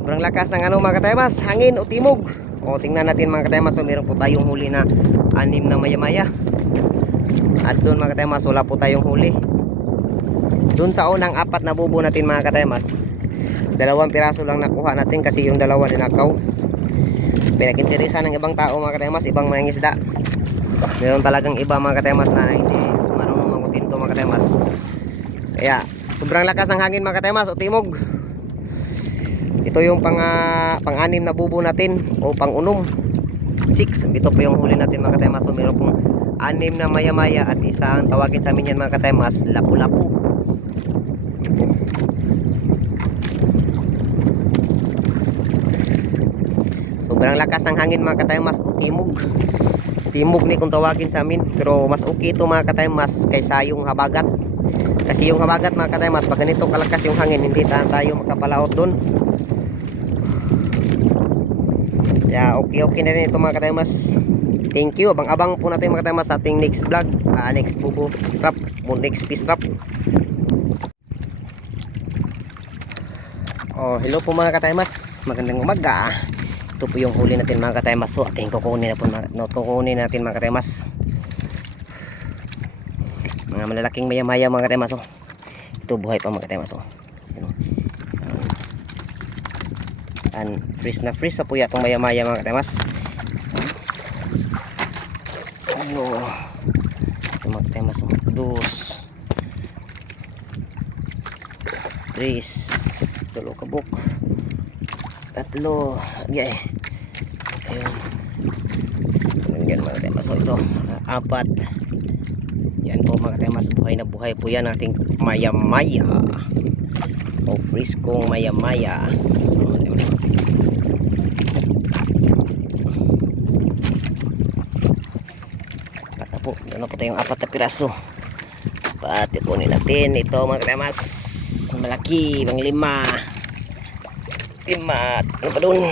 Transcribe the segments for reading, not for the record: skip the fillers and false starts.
Sobrang lakas ng ano mga katemas, hangin o timog. O tingnan natin mga katemas, so meron po tayong huli na 6 na maya-maya. At doon mga katemas, wala po tayong huli. Doon sa unang 4 na bubo natin mga katemas, 2 piraso lang nakuha natin kasi yung 2 ninakaw. Pinakinteresa ng ibang tao mga katemas, ibang mga isda. Meron talagang iba mga katemas na hindi marunong mangutin to mga katemas. Kaya sobrang lakas ng hangin mga katemas o timog. Ito yung pang-6 na bubo natin o pang-6. Ito po yung huli natin mga katemas. So meron pong 6 na maya-maya at isang tawagin sa amin yan mga katemas, lapu-lapu. Sobrang lakas ng hangin mga katemas o timog. Timog ni kung tawagin sa amin. Pero mas okay ito mga katemas kaysa yung habagat. Kasi yung habagat mga katemas, pag ganito kalakas yung hangin, hindi tayo makapalaot dun. Kaya okay na rin ito mga katemas. Thank you. Abang-abang po natin mga katemas sa ating next vlog, next bubo trap, next fish trap. Hello po mga katemas, magandang umaga. Ito po yung huli natin mga katemas. So ating kukunin natin mga katemas. Mga malalaking maya-maya mga katemas. Ito buhay pa mga katemas. Freeze na freeze po yatong maya-maya mga katemas. Ito mga katemas. 2 3 tulo kabuk 3 okay. Ayun yan mga katemas. Ito 4 yan po mga katemas. Buhay na buhay po yan ating maya-maya o freeze kong maya-maya. Po, doon po tayong 4 na piraso. Pati po natin ito mga katemas. Malaki, bang 5. Ano pa doon?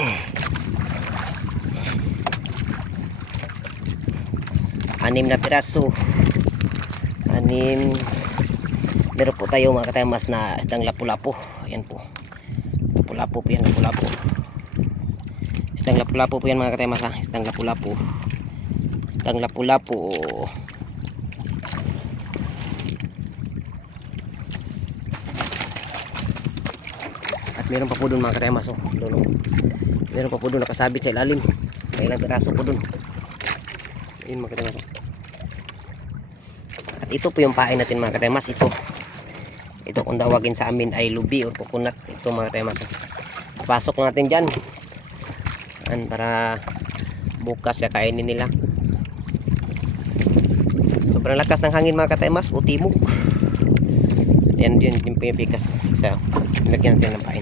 6 na piraso. 6. Meron po tayo mga katemas na isdang lapu-lapu. Ayan po. Lapu-lapu po yan, lapu-lapu. Isdang lapu-lapu po yan mga katemas ha. Isdang lapu-lapu. Isdang lapu-lapu. At meron pa po doon mga katemas. Meron pa po doon nakasabit sa ilalim. May ilang piraso po doon. Ayun mga katemas. At ito po yung pain natin mga katemas. Ito kung tawagin sa amin ay lubi o coconut. Ito mga katemas. Pasok natin dyan para bukas na kainin nila. Sobrang lakas ng hangin mga katemas o timog. Yan yun yung pikas sa lagyan natin ng pain.